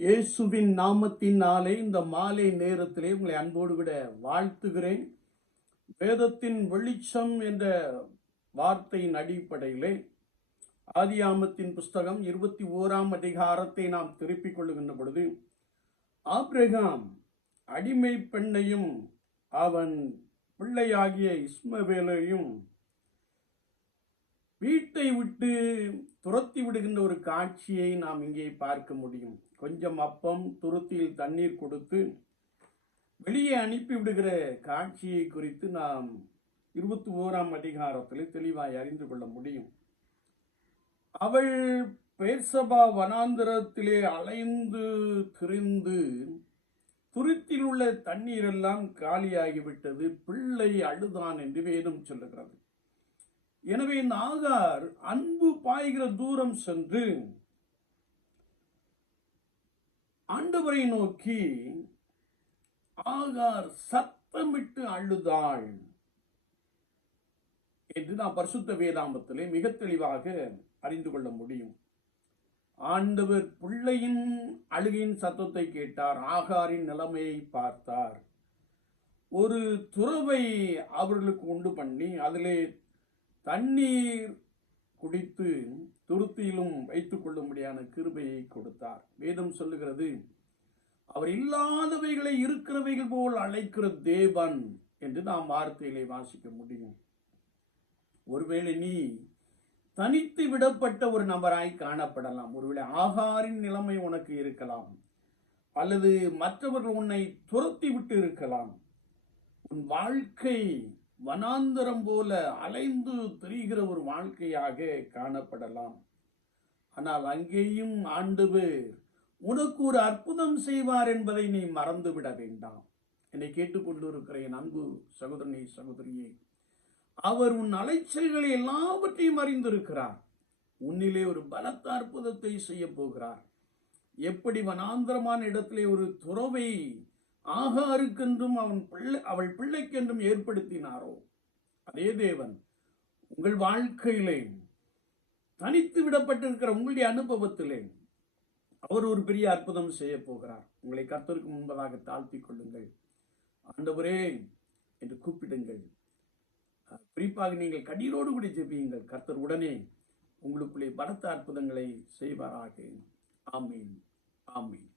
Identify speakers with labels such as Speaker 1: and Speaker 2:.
Speaker 1: இயேசுவின் நாமத்தினாலே இந்த மாலை நேரத்திலே உங்களை அன்போடு விட வாழ்த்துகிறேன். வேதத்தின் வெளிச்சம் என்ற வார்த்தையின் அடிப்படையிலே ஆதியாமத்தின் புஸ்தகம் இருபத்தி ஓராம் அதிகாரத்தை நாம் திருப்பிக் கொள்ளுகின்ற பொழுது ஆப்ரகாம் அடிமை பெண்ணையும் அவன் பிள்ளையாகிய இஸ்மவேலையும் வீட்டை விட்டு துரத்தி விடுகின்ற ஒரு காட்சியை நாம் இங்கே பார்க்க முடியும். கொஞ்சம் அப்பம் துருத்தியில் தண்ணீர் கொடுத்து வெளியே அனுப்பி விடுகிற காட்சியை குறித்து நாம் இருபத்தி ஓராம் அதிகாரத்தில் தெளிவாய் அறிந்து கொள்ள முடியும். அவள் பேர்சபா வனாந்திரத்திலே அலைந்து திரிந்து துருத்தில் உள்ள தண்ணீரெல்லாம் காலியாகிவிட்டது. பிள்ளை அழுதான் என்று வேதம் சொல்லுகிறது. எனவே இந்த ஆகார் அன்பு பாய்கிற தூரம் சென்று ஆண்டவரை நோக்கி ஆகார் சத்தமிட்டு அழுதாள் என்று நாம் பரிசுத்த வேதாமத்திலே மிக தெளிவாக அறிந்து கொள்ள முடியும். ஆண்டவர் பிள்ளையின் அழுகையின் சத்தத்தை கேட்டார் ஆகாரின் நிலைமையை பார்த்தார். ஒரு துறவை அவர்களுக்கு உண்டு பண்ணி அதிலே தண்ணீர் குடித்து துருத்தியிலும் வைத்துக் கொள்ளும்படியான கிருபையை கொடுத்தார். வேதம் சொல்லுகிறது அவர் இல்லாதவைகளை இருக்கிறவைகள் போல் அழைக்கிற தேவன் என்று நாம் வார்த்தைகளை வாசிக்க முடியும். ஒருவேளை நீ தனித்து விடப்பட்ட ஒரு நபராய் காணப்படலாம். ஒருவேளை ஆகாரின் நிலைமை உனக்கு இருக்கலாம் அல்லது மற்றவர்கள் உன்னை துரத்தி விட்டு இருக்கலாம். உன் வாழ்க்கை வனாந்தரம் போல அலைந்து திரிகிற ஒரு வாழ்க்கையாக காணப்படலாம். ஆனால் அங்கேயும் ஆண்டவர் உனக்கு ஒரு அற்புதம் செய்வார் என்பதை நீ மறந்து விட வேண்டாம். என்னை கேட்டுக்கொண்டு என் அன்பு சகோதரனை சகோதரியே அவர் உன் அலைச்சல்களை எல்லாவற்றையும் அறிந்திருக்கிறார். உன்னிலே ஒரு பலத்த அற்புதத்தை செய்ய போகிறார். எப்படி வனாந்திரமான இடத்திலே ஒரு துறவை ஆகாருக்கென்றும் அவன் பிள்ளை அவள் பிள்ளைக்கென்றும் ஏற்படுத்தினாரோ? அதே தேவன் உங்கள் வாழ்க்கையிலே தனித்து விடப்பட்டிருக்கிற உங்களுடைய அனுபவத்திலே அவர் ஒரு பெரிய அற்புதம் செய்ய போகிறார். உங்களை கர்த்தருக்கு முன்பதாக தாழ்த்தி கொள்ளுங்கள். ஆண்டவரே என்று கூப்பிடுங்கள். குறிப்பாக நீங்கள் கண்ணீரோடு கூட ஜெபியுங்கள். கர்த்தர் உடனே உங்களுக்குள்ளே பலத்த அற்புதங்களை செய்வாராக. ஆமீன். ஆமீன்.